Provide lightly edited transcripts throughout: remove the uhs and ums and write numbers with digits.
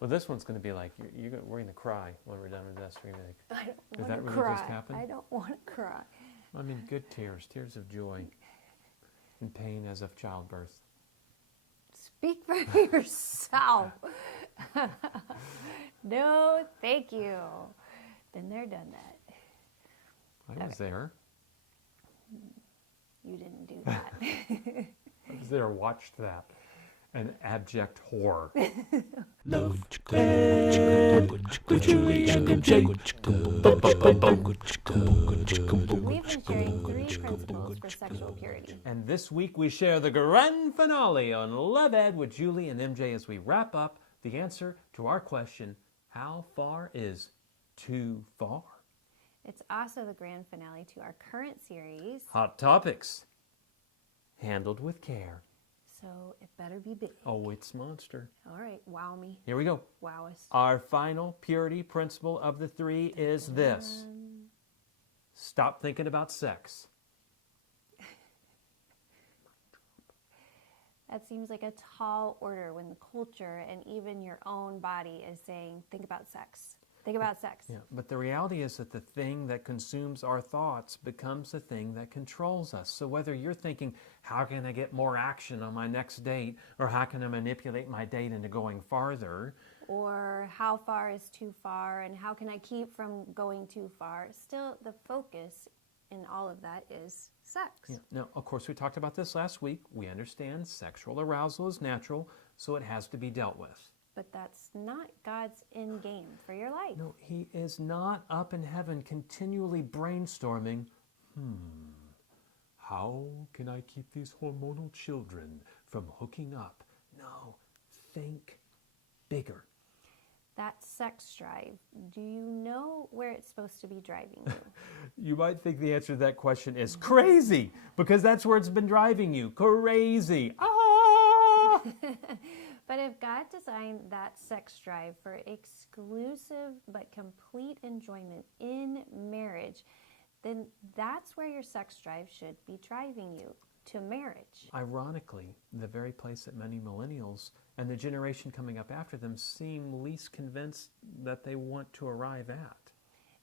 Well, this one's going to be like, we're going to cry when we're done with this remake. I don't Did want that to really cry. just happen? I don't want to cry. I mean, good tears, tears of joy and pain as of childbirth. Speak for yourself. No, thank you. Been there, done that. I was there. You didn't do that. I was there, watched that. An abject horror. Love with Julie and MJ. We've been sharing 3 principles for sexual purity. And this week we share the grand finale on Love Ed with Julie and MJ as we wrap up the answer to our question, how far is too far? It's also the grand finale to our current series. Hot Topics. Handled with care. So it better be big. Oh, it's monster. All right, wow me. Here we go. Wow us. Our final purity principle of the 3 is this. Stop thinking about sex. That seems like a tall order when the culture and even your own body is saying, think about sex. Think about sex. Yeah, but the reality is that the thing that consumes our thoughts becomes the thing that controls us. So whether you're thinking, how can I get more action on my next date? Or how can I manipulate my date into going farther? Or how far is too far? And how can I keep from going too far? Still, the focus in all of that is sex. Yeah. Now, of course, we talked about this last week. We understand sexual arousal is natural, so it has to be dealt with. But that's not God's end game for your life. No, he is not up in heaven continually brainstorming, how can I keep these hormonal children from hooking up? No, think bigger. That sex drive, do you know where it's supposed to be driving you? You might think the answer to that question is crazy, because that's where it's been driving you. Crazy. Ah! But if God designed that sex drive for exclusive but complete enjoyment in marriage, then that's where your sex drive should be driving you, to marriage. Ironically, the very place that many millennials and the generation coming up after them seem least convinced that they want to arrive at.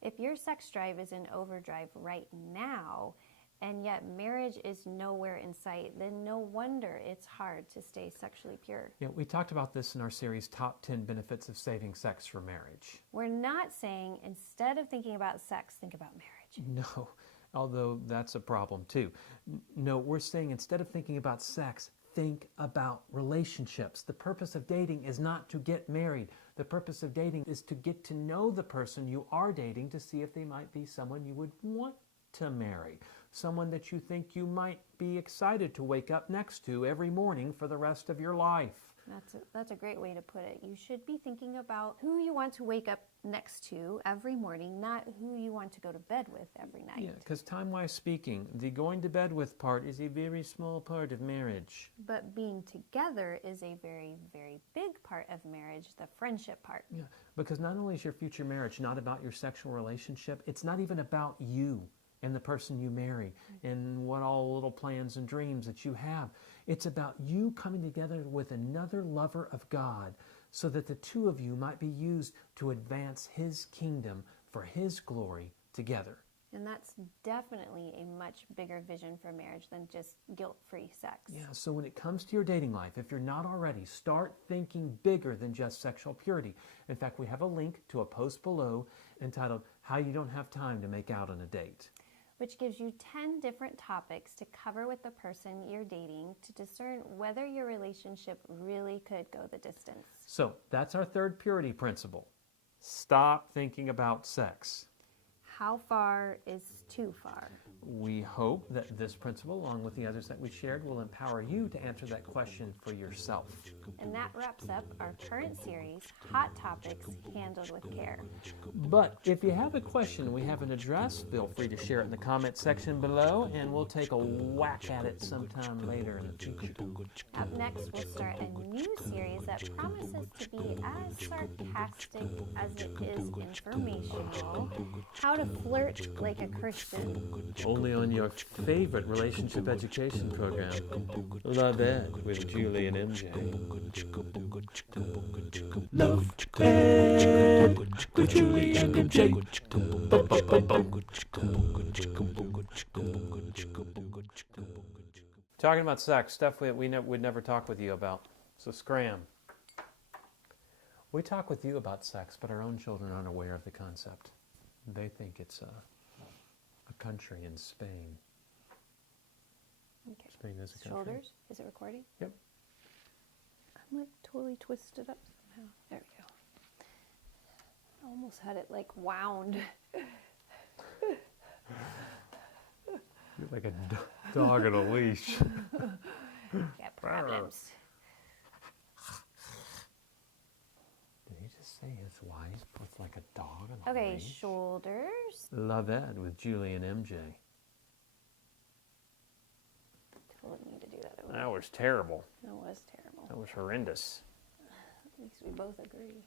If your sex drive is in overdrive right now, and yet marriage is nowhere in sight, then no wonder it's hard to stay sexually pure. Yeah, we talked about this in our series, Top 10 Benefits of Saving Sex for Marriage. We're not saying instead of thinking about sex, think about marriage. No, although that's a problem too. No, we're saying instead of thinking about sex, think about relationships. The purpose of dating is not to get married. The purpose of dating is to get to know the person you are dating to see if they might be someone you would want to marry. Someone that you think you might be excited to wake up next to every morning for the rest of your life. That's a great way to put it. You should be thinking about who you want to wake up next to every morning, not who you want to go to bed with every night. Yeah, because time-wise speaking, the going to bed with part is a very small part of marriage. But being together is a very, very big part of marriage, the friendship part. Yeah, because not only is your future marriage not about your sexual relationship, it's not even about you and the person you marry and what all little plans and dreams that you have. It's about you coming together with another lover of God so that the two of you might be used to advance His kingdom for His glory together. And that's definitely a much bigger vision for marriage than just guilt-free sex. Yeah, so when it comes to your dating life, if you're not already, start thinking bigger than just sexual purity. In fact, we have a link to a post below entitled, How You Don't Have Time to Make Out on a Date, which gives you 10 different topics to cover with the person you're dating to discern whether your relationship really could go the distance. So that's our third purity principle. Stop thinking about sex. How far is too far? We hope that this principle, along with the others that we shared, will empower you to answer that question for yourself. And that wraps up our current series, Hot Topics Handled with Care. But if you have a question we haven't addressed, feel free to share it in the comment section below, and we'll take a whack at it sometime later in the future. Up next, we'll start a new series that promises to be as sarcastic as it is informational. How to flirt like a Christian. only on your favorite relationship education program, Love Ed with Julie and MJ. Love Ed with Julie and MJ. Talking about sex, stuff we'd never talk with you about. So scram. We talk with you about sex, but our own children aren't aware of the concept. They think it's a country in Spain. Okay. Spain is a country. Shoulders. Is it recording? Yep. I'm like totally twisted up somehow. There we go. I almost had it like wound. You're like a dog on a leash. Got problems. Did he just say his wife was like a dog on a Okay, leash? shoulders. Love Ed with Julie and MJ. Totally need to do that over. That was terrible. That was terrible. That was horrendous. At least we both agree.